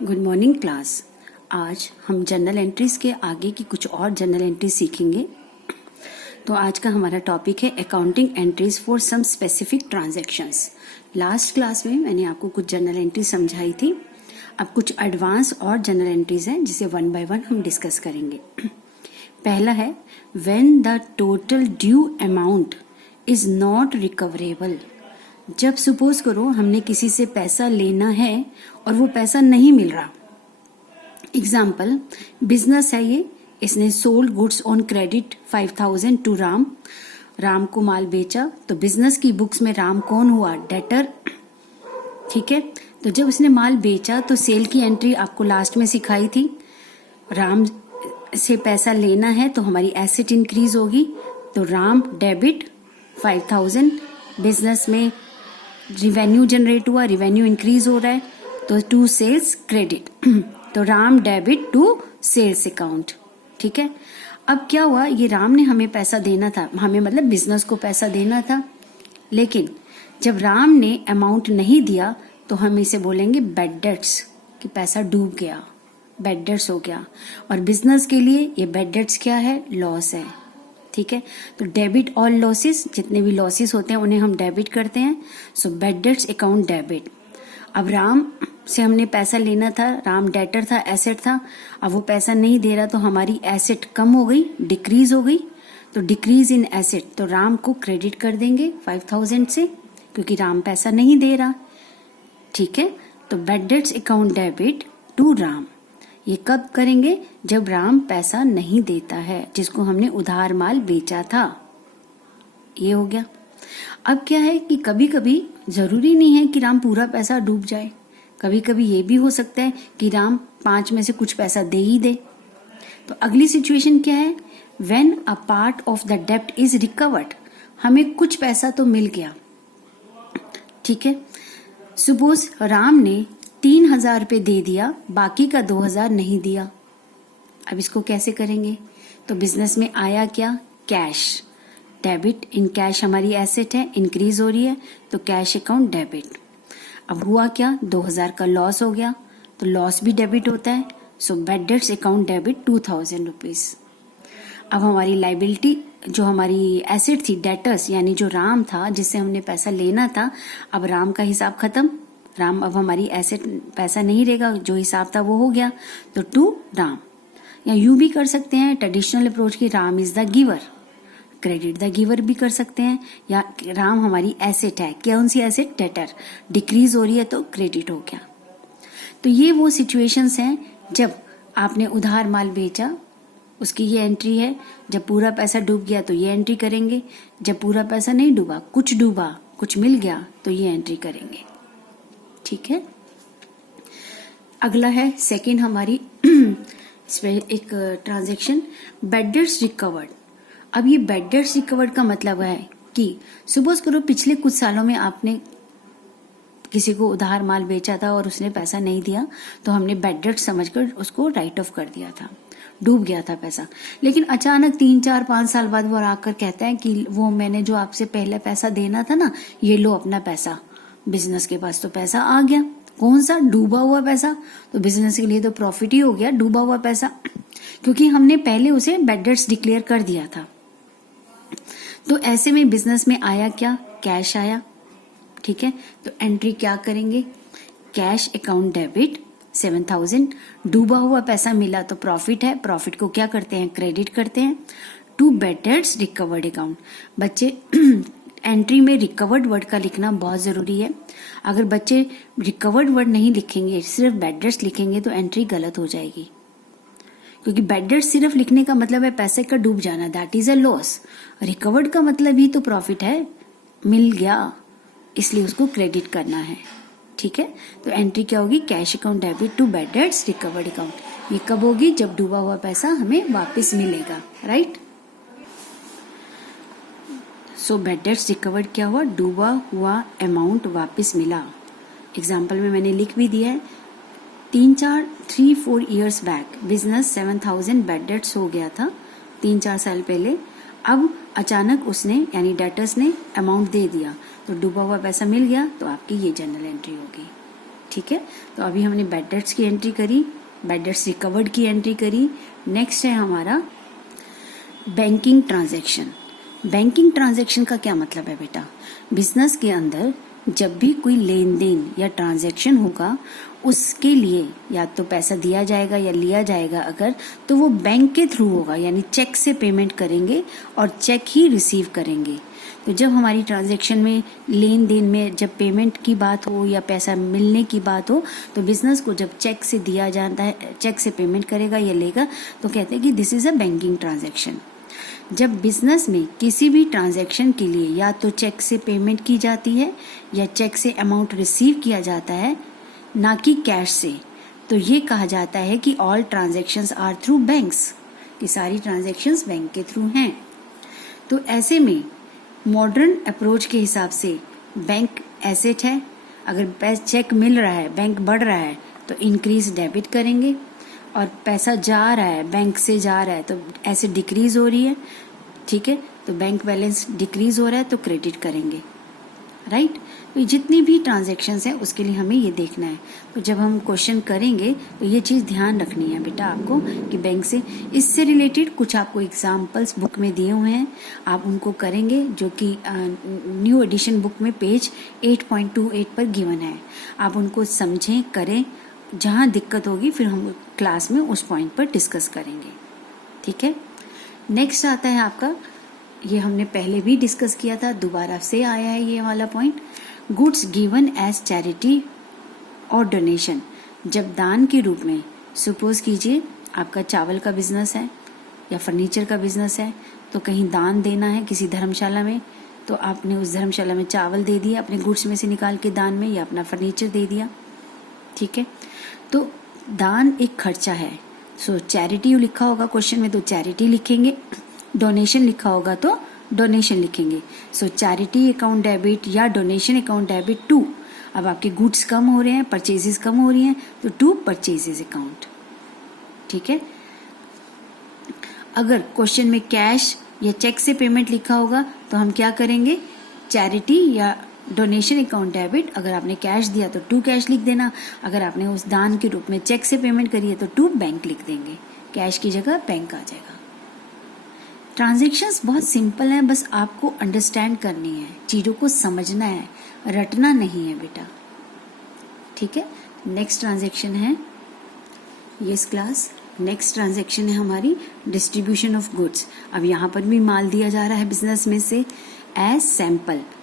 Good morning class. आज हम journal entries के आगे की कुछ और जर्नल एंट्रीज सीखेंगे। तो आज का हमारा टॉपिक है accounting entries for some specific transactions. Last class में मैंने आपको कुछ जर्नल एंट्रीज समझाई थी। अब कुछ एडवांस और जर्नल एंट्रीज हैं जिसे वन बाय वन हम डिस्कस करेंगे। पहला है when the total due amount is not recoverable. जब सपोज करो हमने किसी से पैसा लेना है और वो पैसा नहीं मिल रहा। एग्जाम्पल, बिजनेस है ये, इसने sold goods on credit 5000 to Ram. Ram को माल बेचा तो बिजनेस की बुक्स में राम कौन हुआ? डेटर। ठीक है, तो जब उसने माल बेचा तो सेल की एंट्री आपको लास्ट में सिखाई थी। राम से पैसा लेना है तो हमारी एसेट इंक्रीज होगी, तो राम डेबिट 5000। बिजनेस में रिवेन्यू जनरेट हुआ, रिवेन्यू इंक्रीज हो रहा है तो टू सेल्स क्रेडिट, तो Ram debit to sales account. ठीक है, अब क्या हुआ, ये राम ने हमें पैसा देना था, हमें मतलब बिजनेस को पैसा देना था, लेकिन जब राम ने अमाउंट नहीं दिया तो हम इसे बोलेंगे बैड डेट्स, कि पैसा डूब गया, बैड डेट्स हो गया। और बिजनेस के लिए ये बैड डेट्स क्या है? लॉस है। ठीक है, तो डेबिट ऑल लॉसेस, जितने भी लॉसेस होते हैं उन्हें हम डेबिट करते हैं। So bad debts account debit. अब राम से हमने पैसा लेना था, राम डेटर था, एसेट था, अब वो पैसा नहीं दे रहा तो हमारी एसेट कम हो गई, डिक्रीज हो गई, तो डिक्रीज इन एसेट, तो राम को क्रेडिट कर देंगे 5000 से, क्योंकि राम पैसा नहीं दे रहा। ठीक है, तो bad debts account debit to Ram. ये कब करेंगे? जब राम पैसा नहीं देता है, जिसको हमने उधार माल बेचा था। ये हो गया। अब क्या है कि कभी कभी जरूरी नहीं है कि राम पूरा पैसा डूब जाए, कभी कभी ये भी हो सकता है कि राम 5 में से कुछ पैसा दे ही दे। तो अगली सिचुएशन क्या है? When a part of the डेब्ट इज रिकवर्ड। हमें कुछ पैसा तो मिल गया। ठीक है, सपोज राम ने 3000 रुपये दे दिया, बाकी का 2000 नहीं दिया। अब इसको कैसे करेंगे? तो बिजनेस में आया क्या? कैश, डेबिट इन कैश, हमारी एसेट है, इंक्रीज हो रही है, तो कैश अकाउंट डेबिट। अब हुआ क्या? 2000 का लॉस हो गया, तो लॉस भी डेबिट होता है, so bad debts account debit 2000 rupees. अब हमारी लाइबिलिटी, जो हमारी एसेट थी, डेटर्स यानी जो राम था जिससे हमने पैसा लेना था, अब राम का हिसाब खत्म, राम अब हमारी एसेट पैसा नहीं रहेगा, जो हिसाब था वो हो गया, तो टू राम। या यूं भी कर सकते हैं ट्रेडिशनल अप्रोच की, Ram is the giver, credit the giver भी कर सकते हैं। या राम हमारी एसेट है, कौन सी एसेट? डेटर, डिक्रीज हो रही है तो क्रेडिट हो गया। तो ये वो सिचुएशंस हैं जब आपने उधार माल बेचा, उसकी ये एंट्री है। जब पूरा पैसा डूब गया तो ये एंट्री करेंगे। जब पूरा पैसा नहीं डूबा, कुछ डूबा, कुछ मिल गया, तो ये एंट्री करेंगे। ठीक है, अगला है सेकंड हमारी एक ट्रांजैक्शन बैड डेट्स रिकवर्ड। अब ये बैड डेट्स रिकवर्ड का मतलब है कि सपोज करो पिछले कुछ सालों में आपने किसी को उधार माल बेचा था और उसने पैसा नहीं दिया, तो हमने बैड डेट्स समझकर उसको राइट ऑफ कर दिया था, डूब गया था पैसा। लेकिन अचानक 3, 4, 5 साल बाद वो आकर कहता है कि वो मैंने जो आपसे पहले पैसा देना था ना, ये लो अपना पैसा। बिजनेस के पास तो पैसा आ गया, कौन सा? डूबा हुआ पैसा। तो बिजनेस के लिए तो प्रॉफिट ही हो गया, डूबा हुआ पैसा, क्योंकि हमने पहले उसे बैड डेट्स डिक्लेयर कर दिया था। तो ऐसे में बिजनेस में आया क्या? कैश आया। ठीक है, तो एंट्री क्या करेंगे? Cash account debit 7000। डूबा हुआ पैसा मिला तो प्रॉफिट है, प्रॉफिट को क्या करते हैं? क्रेडिट करते हैं to bad debts recovered account. बच्चे एंट्री में रिकवर्ड वर्ड का लिखना बहुत जरूरी है। अगर बच्चे रिकवर्ड वर्ड नहीं लिखेंगे, सिर्फ बैड डेट्स लिखेंगे, तो एंट्री गलत हो जाएगी, क्योंकि बैड डेट्स सिर्फ लिखने का मतलब है पैसे का डूब जाना, that is a loss. Recovered का मतलब ही तो प्रॉफिट है, मिल गया, इसलिए उसको क्रेडिट करना है। ठीक है, तो एंट्री क्या होगी? Cash account debit to bad debts recovered account. ये कब होगी? जब डूबा हुआ पैसा हमें वापस मिलेगा, right. So bad debts recovered क्या हुआ? डूबा हुआ अमाउंट वापस मिला। एग्जाम्पल में मैंने लिख भी दिया है, 3-4 years back business 7000 bad debts हो गया था 3-4 साल पहले। अब अचानक उसने यानी डेटर्स ने अमाउंट दे दिया, तो डूबा हुआ पैसा मिल गया, तो आपकी ये जर्नल एंट्री होगी। ठीक। ठीक है। तो अभी हमने बैड डेट्स की एंट्री करी, बैड डेट्स रिकवर्ड की एंट्री करी। नेक्स्ट है हमारा बैंकिंग ट्रांजैक्शन। बैंकिंग ट्रांजैक्शन का क्या मतलब है बेटा? बिजनेस के अंदर जब भी कोई लेन देन या ट्रांजैक्शन होगा, उसके लिए या तो पैसा दिया जाएगा या लिया जाएगा अगर, तो वो बैंक के थ्रू होगा, यानी चेक से पेमेंट करेंगे और चेक ही रिसीव करेंगे। तो जब हमारी ट्रांजैक्शन में, लेन देन में जब पेमेंट की बात हो या पैसा मिलने की बात हो, तो बिजनेस को जब चेक से दिया जाता है, चेक से पेमेंट करेगा या लेगा, तो कहते हैं कि this is a banking transaction. जब बिजनेस में किसी भी ट्रांजैक्शन के लिए या तो चेक से पेमेंट की जाती है या चेक से अमाउंट रिसीव किया जाता है, ना कि कैश से, तो ये कहा जाता है कि all transactions are through banks, कि सारी ट्रांजैक्शंस बैंक के थ्रू हैं। तो ऐसे में मॉडर्न अप्रोच के हिसाब से बैंक एसेट है। अगर चेक मिल रहा है, बैंक बढ़ रहा है, तो इंक्रीज डेबिट करेंगे, और पैसा जा रहा है, बैंक से जा रहा है, तो ऐसे डिक्रीज हो रही है, ठीक है। तो बैंक बैलेंस डिक्रीज हो रहा है तो क्रेडिट करेंगे, राइट। तो जितनी भी ट्रांजैक्शंस हैं उसके लिए हमें ये देखना है। तो जब हम क्वेश्चन करेंगे तो ये चीज़ ध्यान रखनी है बेटा आपको कि बैंक से, इससे रिलेटेड कुछ आपको एग्जाम्पल्स बुक में दिए हुए हैं, आप उनको करेंगे, जो कि न्यू एडिशन बुक में पेज 8.28 पर गिवन है। आप उनको समझें, करें, जहाँ दिक्कत होगी फिर हम क्लास में उस पॉइंट पर डिस्कस करेंगे, ठीक है। नेक्स्ट आता है आपका, ये हमने पहले भी डिस्कस किया था, दोबारा से आया है ये वाला point, goods given as charity और डोनेशन। जब दान के रूप में, सपोज कीजिए आपका चावल का बिजनेस है या फर्नीचर का बिजनेस है, तो कहीं दान देना है किसी धर्मशाला में, तो आपने उस धर्मशाला में चावल दे दिया अपने गुड्स में से निकाल के दान में, या अपना फर्नीचर दे दिया, ठीक है। तो दान एक खर्चा है, सो चैरिटी लिखा होगा क्वेश्चन में तो चैरिटी लिखेंगे, डोनेशन लिखा होगा तो डोनेशन लिखेंगे। सो चैरिटी अकाउंट डेबिट या डोनेशन अकाउंट डेबिट टू, अब आपके गुड्स कम हो रहे हैं, परचेजेस कम हो रही हैं, तो टू परचेजेस अकाउंट, ठीक है। अगर क्वेश्चन में कैश या चेक से पेमेंट लिखा होगा तो हम क्या करेंगे, चैरिटी या डोनेशन अकाउंट डेबिट। अगर आपने कैश दिया तो टू कैश लिख देना, अगर आपने उस दान के रूप में चेक से पेमेंट करी है तो टू बैंक लिख देंगे, कैश की जगह बैंक आ जाएगा। ट्रांजैक्शंस बहुत सिंपल है, बस आपको अंडरस्टैंड करनी है, चीज़ों को समझना है, रटना नहीं है बेटा, ठीक है। नेक्स्ट ट्रांजैक्शन है, यस क्लास, नेक्स्ट ट्रांजैक्शन है हमारी डिस्ट्रीब्यूशन ऑफ गुड्स। अब यहाँ पर भी माल दिया जा रहा है बिजनेस में से एज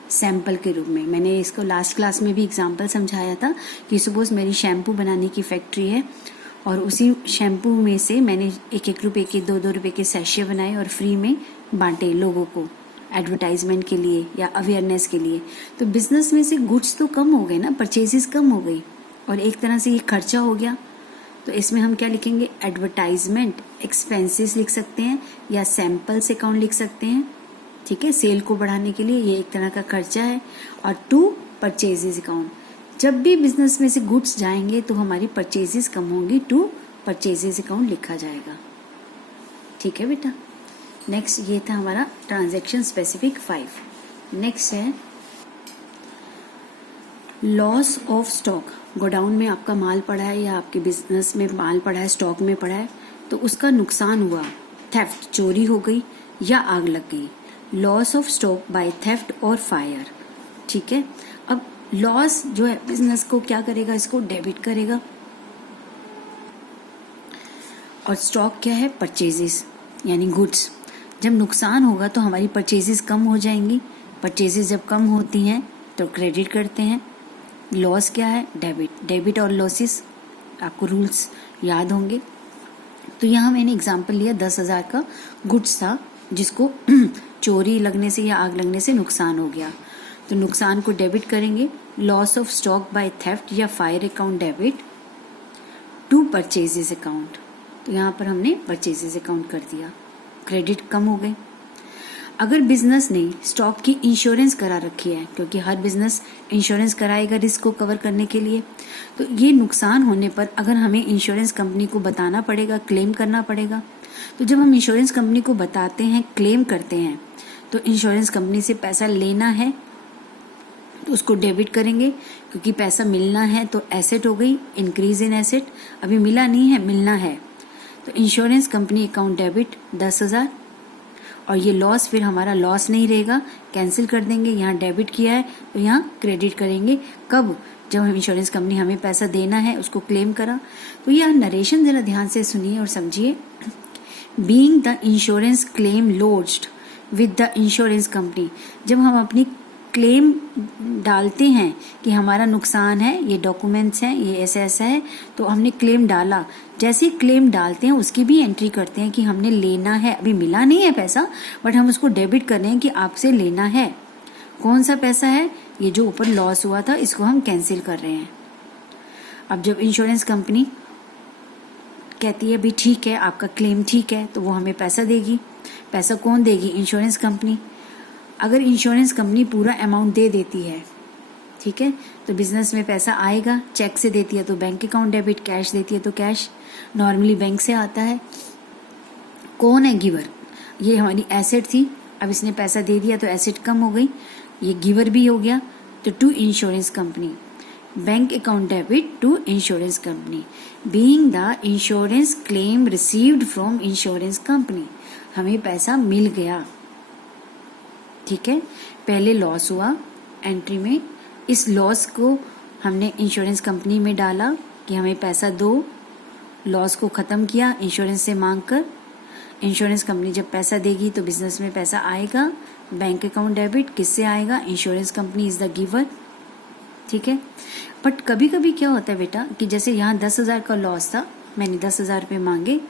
सैंपल के रूप में। मैंने इसको लास्ट क्लास में भी एग्जांपल समझाया था कि सपोज मेरी शैम्पू बनाने की फैक्ट्री है और उसी शैम्पू में से मैंने 1-1 रुपए के, 2-2 रुपए के सैशे बनाए और फ्री में बांटे लोगों को एडवर्टाइजमेंट के लिए या अवेयरनेस के लिए। तो बिजनेस में से गुड्स तो कम हो गए ना, परचेजेस कम हो गई और एक तरह से ये खर्चा हो गया। तो इसमें हम क्या लिखेंगे, एडवर्टाइजमेंट एक्सपेंसेस लिख सकते हैं या सैंपल्स अकाउंट लिख सकते हैं, ठीक है। सेल को बढ़ाने के लिए ये एक तरह का खर्चा है। और टू परचेजेस अकाउंट, जब भी बिजनेस में से गुड्स जाएंगे तो हमारी परचेजेस कम होंगी, टू परचेजेस अकाउंट लिखा जाएगा, ठीक है बेटा। नेक्स्ट ये था हमारा ट्रांजैक्शन स्पेसिफिक 5। नेक्स्ट है लॉस ऑफ स्टॉक। गोडाउन में आपका माल पड़ा है या आपके बिजनेस में माल पड़ा है, स्टॉक में पड़ा है, तो उसका नुकसान हुआ, थेफ्ट, चोरी हो गई या आग लग गई। Loss of stock by theft और फायर, ठीक है। अब लॉस जो है बिजनेस को क्या करेगा, इसको डेबिट करेगा, और स्टॉक क्या है, परचेजेस यानी गुड्स। जब नुकसान होगा तो हमारी परचेजेस कम हो जाएंगी, परचेजेस जब कम होती हैं तो क्रेडिट करते हैं। लॉस क्या है, डेबिट और लॉसेस आपको रूल्स याद होंगे। तो यहाँ मैंने एग्जांपल लिया 10,000 का गुड्स था जिसको चोरी लगने से या आग लगने से नुकसान हो गया, तो नुकसान को डेबिट करेंगे। Loss of stock by theft या fire account debit to purchases account, तो यहाँ पर हमने परचेजेस अकाउंट कर दिया, क्रेडिट कम हो गए। अगर बिजनेस ने स्टॉक की इंश्योरेंस करा रखी है, क्योंकि हर बिजनेस इंश्योरेंस कराएगा रिस्क को कवर करने के लिए, तो ये नुकसान होने पर अगर हमें इंश्योरेंस कंपनी को बताना पड़ेगा, क्लेम करना पड़ेगा। तो जब हम इंश्योरेंस कंपनी को बताते हैं, क्लेम करते हैं, तो इंश्योरेंस कंपनी से पैसा लेना है तो उसको डेबिट करेंगे, क्योंकि पैसा मिलना है तो एसेट हो गई, इंक्रीज इन एसेट। अभी मिला नहीं है, मिलना है, तो इंश्योरेंस कंपनी अकाउंट डेबिट 10,000। और ये लॉस फिर हमारा लॉस नहीं रहेगा, कैंसिल कर देंगे। यहाँ डेबिट किया है तो यहाँ क्रेडिट करेंगे। कब? जब हम इंश्योरेंस कंपनी हमें पैसा देना है, उसको क्लेम करा। तो यह नरेशन जरा ध्यान से सुनिए और समझिए। Being the insurance claim lodged with the insurance company, जब हम अपनी क्लेम डालते हैं कि हमारा नुकसान है, ये डॉक्यूमेंट्स हैं, ये ऐसा ऐसा है, तो हमने क्लेम डाला। जैसे क्लेम डालते हैं उसकी भी एंट्री करते हैं कि हमने लेना है, अभी मिला नहीं है पैसा, बट हम उसको डेबिट कर रहे हैं कि आपसे लेना है। कौन सा पैसा है? ये जो ऊपर लॉस हुआ था, इसको हम कैंसिल कर रहे हैं। अब जब इंश्योरेंस कंपनी कहती है भी ठीक है, आपका क्लेम ठीक है, तो वो हमें पैसा देगी। पैसा कौन देगी? Insurance company. अगर इंश्योरेंस कंपनी पूरा अमाउंट दे देती है, ठीक है, तो बिजनेस में पैसा आएगा। चेक से देती है तो बैंक अकाउंट डेबिट, कैश देती है तो कैश। नॉर्मली बैंक से आता है। कौन है गिवर? ये हमारी एसेट थी, अब इसने पैसा दे दिया तो एसेट कम हो गई, ये गिवर भी हो गया। तो to insurance company, bank account debit to insurance company, being the insurance claim received from insurance company, हमें पैसा मिल गया। ठीक है, पहले लॉस हुआ एंट्री में, इस लॉस को हमने इंश्योरेंस कंपनी में डाला कि हमें पैसा दो। लॉस को ख़त्म किया इंश्योरेंस से मांग कर। इंश्योरेंस कंपनी जब पैसा देगी तो बिजनेस में पैसा आएगा। बैंक अकाउंट डेबिट किससे आएगा? Insurance company is the giver. ठीक है, बट कभी कभी क्या होता है बेटा कि जैसे यहाँ 10,000 का लॉस था, मैंने 10,000 रुपये मांगे,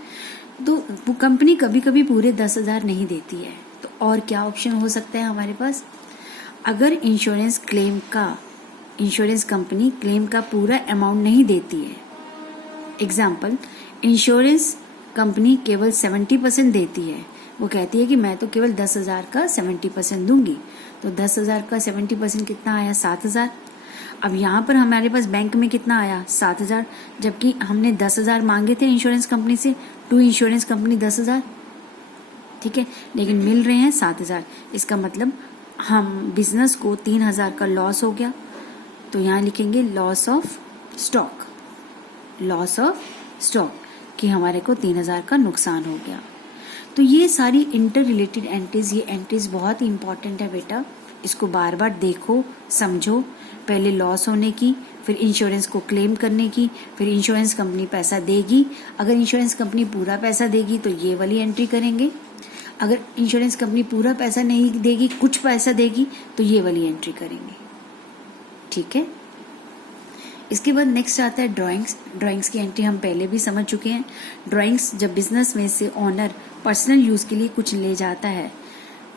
तो वो कंपनी कभी कभी पूरे 10,000 नहीं देती है। तो और क्या ऑप्शन हो सकता है हमारे पास? अगर इंश्योरेंस कंपनी क्लेम का पूरा अमाउंट नहीं देती है, एग्जाम्पल इंश्योरेंस कंपनी केवल 70% देती है, वो कहती है कि मैं तो केवल 10,000 का 70% दूंगी, तो 10,000 का 70% कितना आया? 7,000। अब यहाँ पर हमारे पास बैंक में कितना आया? 7,000, जबकि हमने 10,000 मांगे थे इंश्योरेंस कंपनी से, टू इंश्योरेंस कंपनी 10,000। ठीक है, लेकिन मिल रहे हैं 7,000। इसका मतलब हम बिजनेस को 3,000 का लॉस हो गया, तो यहाँ लिखेंगे लॉस ऑफ स्टॉक, कि हमारे को 3,000 का नुकसान हो गया। तो ये सारी इंटर रिलेटेड एंट्रीज, ये एंट्रीज बहुत ही इंपॉर्टेंट है बेटा, इसको बार बार देखो, समझो। पहले लॉस होने की, फिर इंश्योरेंस को क्लेम करने की, फिर इंश्योरेंस कंपनी पैसा देगी। अगर इंश्योरेंस कंपनी पूरा पैसा देगी तो ये वाली एंट्री करेंगे। अगर इंश्योरेंस कंपनी पूरा पैसा नहीं देगी, कुछ पैसा देगी, तो ये वाली एंट्री करेंगे। ठीक है, इसके बाद नेक्स्ट आता है ड्राइंग्स की एंट्री हम पहले भी समझ चुके हैं। ड्राइंग्स जब बिजनेस में से ओनर पर्सनल यूज़ के लिए कुछ ले जाता है,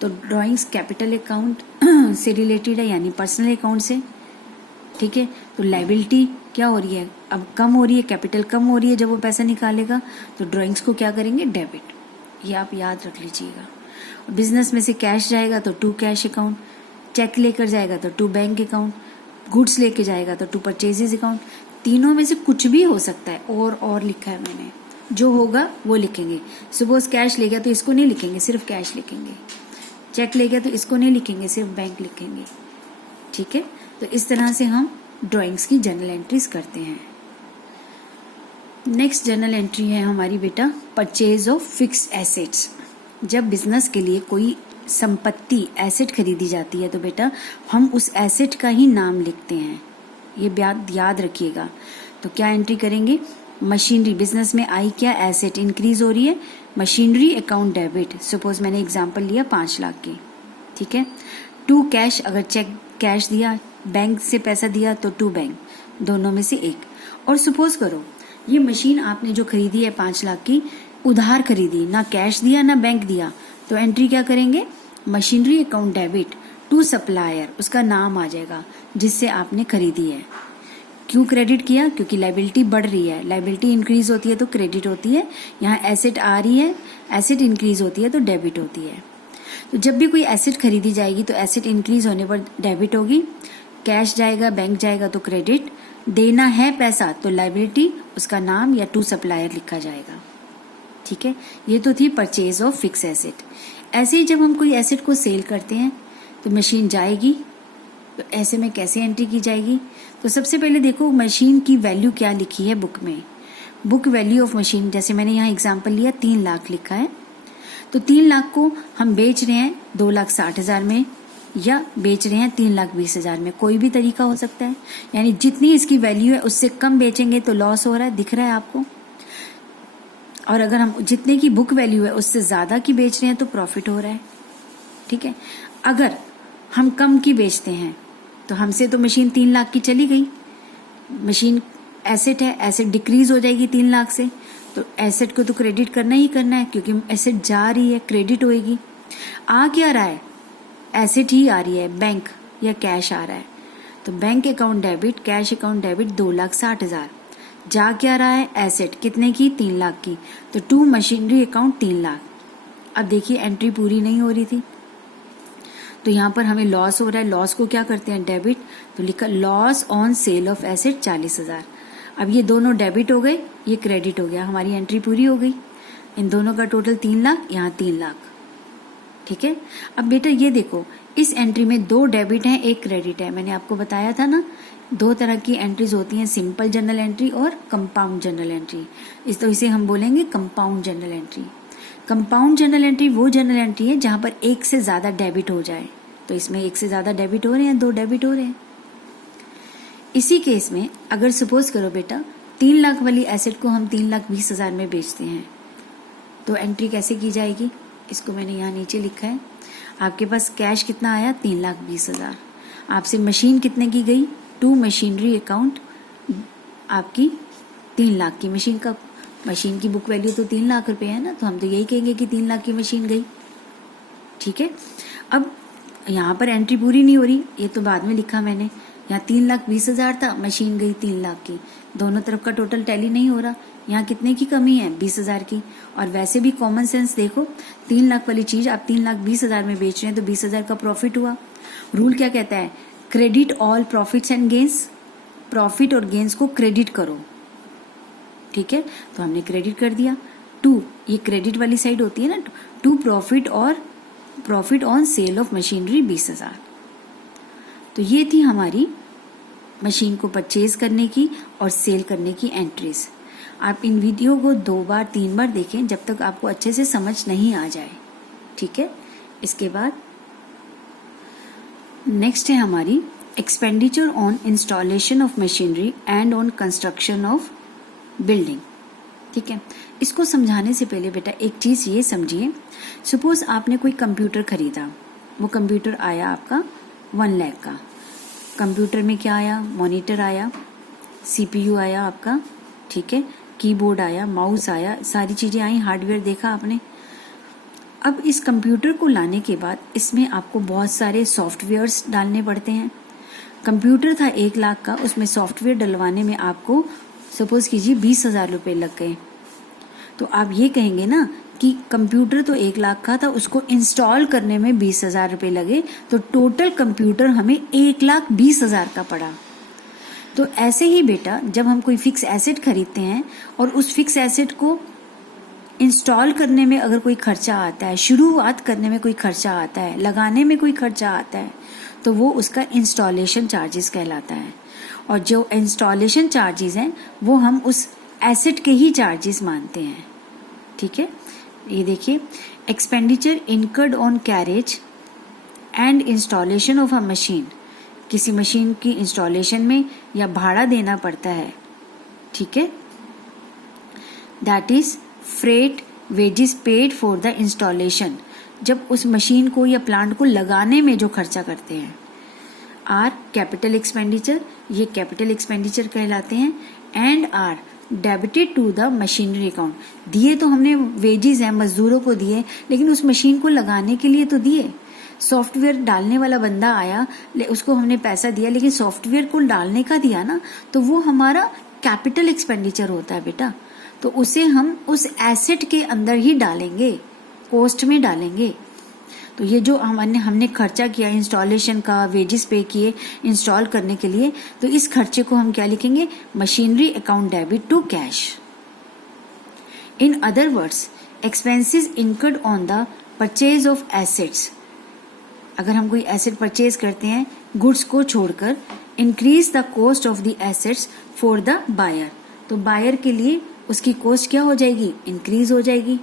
तो ड्राइंग्स कैपिटल अकाउंट से रिलेटेड है, यानी पर्सनल अकाउंट से। ठीक है, तो लाइबिलिटी क्या हो रही है? अब कम हो रही है, कैपिटल कम हो रही है जब वो पैसा निकालेगा, तो ड्राइंग्स को क्या करेंगे? डेबिट। ये आप याद रख लीजिएगा। बिजनेस में से कैश जाएगा तो टू कैश अकाउंट, चेक लेकर जाएगा तो टू बैंक अकाउंट, गुड्स लेके जाएगा तो टू परचेजेज अकाउंट। तीनों में से कुछ भी हो सकता है, और लिखा है मैंने, जो होगा वो लिखेंगे। सपोज कैश ले गया तो इसको नहीं लिखेंगे, सिर्फ कैश लिखेंगे। चेक ले गया तो इसको नहीं लिखेंगे, सिर्फ बैंक लिखेंगे। ठीक है, तो इस तरह से हम ड्राइंग्स की जर्नल एंट्रीज करते हैं। नेक्स्ट जर्नल एंट्री है हमारी बेटा परचेज ऑफ फिक्स्ड एसेट्स। जब बिजनेस के लिए कोई संपत्ति एसेट खरीदी जाती है तो बेटा हम उस एसेट का ही नाम लिखते हैं, ये बात याद रखिएगा। तो क्या एंट्री करेंगे? मशीनरी, बिजनेस में आई क्या? एसेट इंक्रीज हो रही है, मशीनरी अकाउंट डेबिट। सपोज मैंने एग्जांपल लिया 5 लाख की। ठीक है, टू कैश, अगर चेक कैश दिया, बैंक से पैसा दिया तो टू बैंक, दोनों में से एक। और सपोज करो ये मशीन आपने जो खरीदी है 5 लाख की, उधार खरीदी, ना कैश दिया ना बैंक दिया, तो एंट्री क्या करेंगे? Machinery account debit to supplier, उसका नाम आ जाएगा जिससे आपने खरीदी है। क्यों क्रेडिट किया? क्योंकि लाइबिलिटी बढ़ रही है, लाइबिलिटी इंक्रीज होती है तो क्रेडिट होती है। यहाँ एसेट आ रही है, एसेट इंक्रीज होती है तो डेबिट होती है। तो जब भी कोई एसेट खरीदी जाएगी तो एसेट इंक्रीज होने पर डेबिट होगी, कैश जाएगा, बैंक जाएगा तो क्रेडिट, देना है पैसा तो लाइबिलिटी, उसका नाम या टू सप्लायर लिखा जाएगा। ठीक है, ये तो थी परचेज ऑफ फिक्स एसेट। ऐसे ही जब हम कोई एसेट को सेल करते हैं तो मशीन जाएगी, तो ऐसे में कैसे एंट्री की जाएगी? तो सबसे पहले देखो मशीन की वैल्यू क्या लिखी है बुक में। बुक वैल्यू ऑफ मशीन, जैसे मैंने यहाँ एग्जांपल लिया 3 लाख लिखा है, तो 3 लाख को हम बेच रहे हैं 2,60,000 में या बेच रहे हैं 3,20,000 में, कोई भी तरीका हो सकता है। यानी जितनी इसकी वैल्यू है उससे कम बेचेंगे तो लॉस हो रहा है, दिख रहा है आपको। और अगर हम जितने की बुक वैल्यू है उससे ज्यादा की बेच रहे हैं तो प्रॉफिट हो रहा है। ठीक है, अगर हम कम की बेचते हैं तो हमसे तो मशीन 3 लाख की चली गई, मशीन एसेट है, एसेट डिक्रीज हो जाएगी 3 लाख से, तो एसेट को तो क्रेडिट करना ही करना है क्योंकि एसेट जा रही है, क्रेडिट होएगी। आ क्या रहा है? एसेट ही आ रही है, बैंक या कैश आ रहा है, तो bank account debit, cash account debit 2,60,000। जा क्या रहा है? एसेट कितने की? 3 लाख की, तो टू मशीनरी अकाउंट 3 लाख। अब देखिए एंट्री पूरी नहीं हो रही थी तो यहाँ पर हमें लॉस हो रहा है। लॉस को क्या करते हैं? डेबिट, तो लिखा loss on sale of asset 40,000। अब ये दोनों डेबिट हो गए, ये क्रेडिट हो गया, हमारी एंट्री पूरी हो गई। इन दोनों का टोटल 3 लाख, यहाँ 3 लाख। ठीक है, अब बेटा ये देखो इस एंट्री में 2 डेबिट हैं, 1 क्रेडिट है। मैंने आपको बताया था ना 2 तरह की एंट्रीज होती हैं, सिंपल जर्नल एंट्री और कंपाउंड जर्नल एंट्री। इसे हम बोलेंगे compound journal entry. Compound journal entry वो जर्नल एंट्री है जहां पर 1 से ज्यादा डेबिट हो जाए, तो इसमें 1 से ज्यादा डेबिट हो रहे हैं, 2 डेबिट हो रहे हैं। इसी केस में अगर सपोज करो बेटा 3 लाख वाली एसेट को हम 3,20,000 में बेचते हैं तो एंट्री कैसे की जाएगी? इसको मैंने यहाँ नीचे लिखा है। आपके पास कैश कितना आया? 3,20,000। आपसे मशीन कितने की गई? टू मशीनरी अकाउंट आपकी 3 लाख की। मशीन की बुक वैल्यू तो 3 लाख रुपए है ना, तो हम तो यही कहेंगे कि 3 लाख की मशीन गई। ठीक है, अब यहाँ पर एंट्री पूरी नहीं हो रही, ये तो बाद में लिखा मैंने। यहाँ 3,20,000 था, मशीन गई 3 लाख की, दोनों तरफ का टोटल टैली नहीं हो रहा। यहाँ कितने की कमी है? 20,000 की। और वैसे भी कॉमन सेंस देखो, 3 लाख वाली चीज आप 3,20,000 में बेच रहे हैं तो 20,000 का प्रॉफिट हुआ। रूल क्या कहता है? Credit all profits and gains. Profit और गेन्स को क्रेडिट करो। ठीक है, तो हमने क्रेडिट कर दिया। टू, ये क्रेडिट वाली साइड होती है ना, टू प्रॉफिट और profit on sale of machinery 20,000। तो ये थी हमारी मशीन को परचेज करने की और सेल करने की एंट्रीज। आप इन वीडियो को 2 बार 3 बार देखें जब तक आपको अच्छे से समझ नहीं आ जाए। ठीक है, इसके बाद नेक्स्ट है हमारी expenditure on installation of machinery and on construction of building. ठीक है, इसको समझाने से पहले बेटा एक चीज ये समझिए। सपोज आपने कोई कंप्यूटर खरीदा, वो कंप्यूटर आया आपका 1 लाख का। कंप्यूटर में क्या आया? मॉनिटर आया, सीपीयू आया आपका, ठीक है, कीबोर्ड आया, माउस आया, सारी चीजें आई, हार्डवेयर देखा आपने। अब इस कंप्यूटर को लाने के बाद इसमें आपको बहुत सारे सॉफ्टवेयर्स डालने पड़ते हैं। कंप्यूटर था 1 लाख का, उसमें सॉफ्टवेयर डलवाने में आपको सपोज कीजिए 20,000 रुपए लग गए। तो आप ये कहेंगे ना कि कंप्यूटर तो 1 लाख का था, उसको इंस्टॉल करने में 20,000 रुपए लगे, तो टोटल कंप्यूटर हमें 1,20,000 का पड़ा। तो ऐसे ही बेटा जब हम कोई फिक्स एसेट खरीदते हैं और उस फिक्स एसेट को इंस्टॉल करने में अगर कोई खर्चा आता है, शुरुआत करने में कोई खर्चा आता है, लगाने में कोई खर्चा आता है, तो वो उसका इंस्टॉलेशन चार्जेस कहलाता है। और जो इंस्टॉलेशन चार्जेस हैं वो हम उस एसेट के ही चार्जेस मानते हैं। ठीक है, ये देखिए, expenditure incurred on carriage and installation of a machine. किसी मशीन की इंस्टॉलेशन में या भाड़ा देना पड़ता है, ठीक है, that is freight wages paid for the installation. जब उस मशीन को या प्लांट को लगाने में जो खर्चा करते हैं, आर कैपिटल एक्सपेंडिचर, ये कैपिटल एक्सपेंडिचर कहलाते हैं, and are debited to the machinery account. दिए तो हमने वेजेस हैं, मजदूरों को दिए, लेकिन उस मशीन को लगाने के लिए तो दिए। सॉफ्टवेयर डालने वाला बंदा आया, उसको हमने पैसा दिया, लेकिन सॉफ्टवेयर को डालने का दिया ना, तो वो हमारा कैपिटल एक्सपेंडिचर होता है बेटा। तो उसे हम उस एसेट के अंदर ही डालेंगे, कॉस्ट में डालेंगे। तो ये जो हमने खर्चा किया इंस्टॉलेशन का, वेजेस पे किए इंस्टॉल करने के लिए, तो इस खर्चे को हम क्या लिखेंगे? Machinery account debit to cash. In other words, expenses incurred on the purchase of assets. अगर हम कोई एसेट परचेज करते हैं गुड्स को छोड़कर increase the cost of the assets for the buyer. तो बायर के लिए उसकी कॉस्ट क्या हो जाएगी, इंक्रीज हो जाएगी।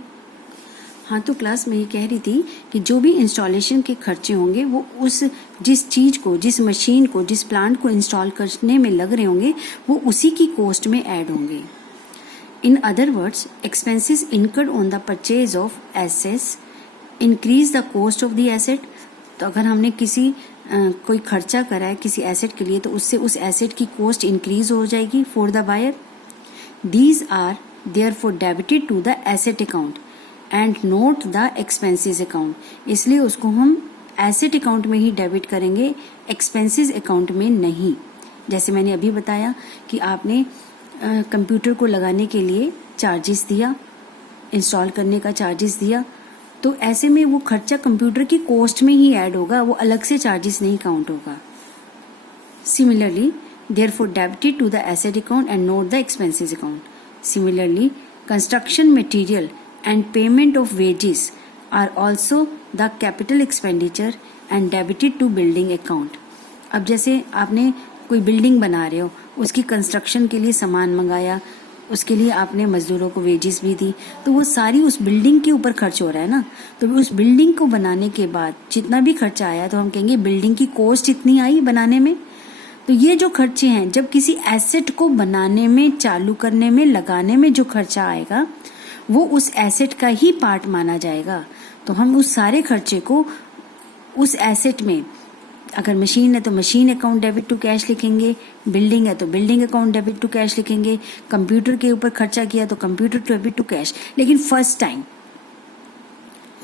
हाँ, तो क्लास में ये कह रही थी कि जो भी इंस्टॉलेशन के खर्चे होंगे वो उस जिस चीज को, जिस मशीन को, जिस प्लांट को इंस्टॉल करने में लग रहे होंगे वो उसी की कॉस्ट में ऐड होंगे। इन other words, expenses incurred on the purchase of assets increase the cost of the asset. तो अगर हमने कोई खर्चा करा है किसी एसेट के लिए तो उससे उस एसेट की कॉस्ट इंक्रीज हो जाएगी for the buyer. These are therefore debited to the asset account and not the expenses account. इसलिए उसको हम एसेट अकाउंट में ही डेबिट करेंगे, एक्सपेंसेस अकाउंट में नहीं। जैसे मैंने अभी बताया कि आपने कंप्यूटर को लगाने के लिए चार्जेस दिया, इंस्टॉल करने का चार्जेस दिया, तो ऐसे में वो खर्चा कंप्यूटर की कॉस्ट में ही ऐड होगा, वो अलग से चार्जेस नहीं काउंट होगा। Similarly therefore debited to the asset account and not the expenses account. Similarly construction material and payment of wages are also the capital expenditure and debited to building account। अब जैसे आपने कोई building बना रहे हो, उसकी construction के लिए सामान मंगाया, उसके लिए आपने मजदूरों को वेजेस भी दी, तो वो सारी उस बिल्डिंग के ऊपर खर्च हो रहा है ना। तो उस बिल्डिंग को बनाने के बाद जितना भी खर्चा आया तो हम कहेंगे बिल्डिंग की कॉस्ट इतनी आई बनाने में। तो ये जो खर्चे हैं, जब किसी एसेट को बनाने में, चालू करने में, लगाने में जो खर्चा आएगा वो उस एसेट का ही पार्ट माना जाएगा। तो हम उस सारे खर्चे को उस एसेट में, अगर मशीन है तो machine account debit to cash लिखेंगे, बिल्डिंग है तो building account debit to cash लिखेंगे, कंप्यूटर के ऊपर खर्चा किया तो कंप्यूटर डेबिट टू कैश। लेकिन फर्स्ट टाइम,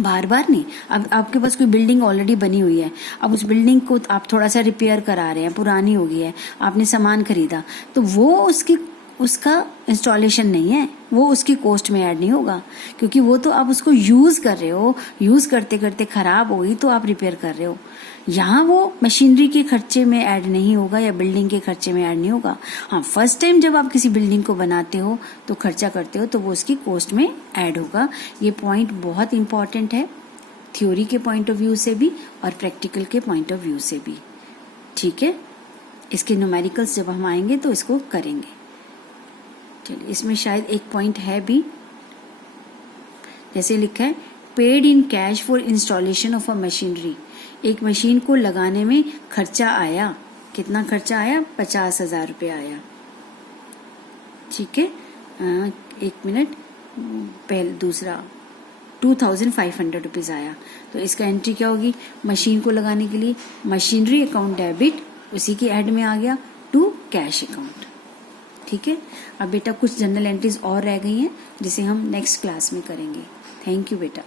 बार बार नहीं। अब आपके पास कोई बिल्डिंग ऑलरेडी बनी हुई है, अब उस बिल्डिंग को आप थोड़ा सा रिपेयर करा रहे हैं, पुरानी हो गई है, आपने सामान खरीदा, तो वो उसका इंस्टॉलेशन नहीं है, वो उसकी कॉस्ट में ऐड नहीं होगा, क्योंकि वो तो आप उसको यूज कर रहे हो, यूज करते करते खराब हो गई तो आप रिपेयर कर रहे हो। यहाँ वो मशीनरी के खर्चे में ऐड नहीं होगा या बिल्डिंग के खर्चे में ऐड नहीं होगा। हाँ, फर्स्ट टाइम जब आप किसी बिल्डिंग को बनाते हो तो खर्चा करते हो तो वो उसकी कॉस्ट में ऐड होगा। ये पॉइंट बहुत इंपॉर्टेंट है, थ्योरी के पॉइंट ऑफ व्यू से भी और प्रैक्टिकल के पॉइंट ऑफ व्यू से भी। ठीक है, इसके न्यूमेरिकल्स जब हम आएंगे तो इसको करेंगे। चलिए, इसमें शायद एक पॉइंट है भी, जैसे लिखा है paid in cash for installation of a machinery. एक मशीन को लगाने में खर्चा आया, कितना खर्चा आया, 50,000 रुपये आया। ठीक है, एक मिनट, पहले दूसरा 2,500 रुपीज आया। तो इसका एंट्री क्या होगी, मशीन को लगाने के लिए मशीनरी अकाउंट डेबिट, उसी की ऐड में आ गया टू कैश अकाउंट। ठीक है, अब बेटा कुछ जनरल एंट्रीज और रह गई हैं जिसे हम नेक्स्ट क्लास में करेंगे। थैंक यू बेटा।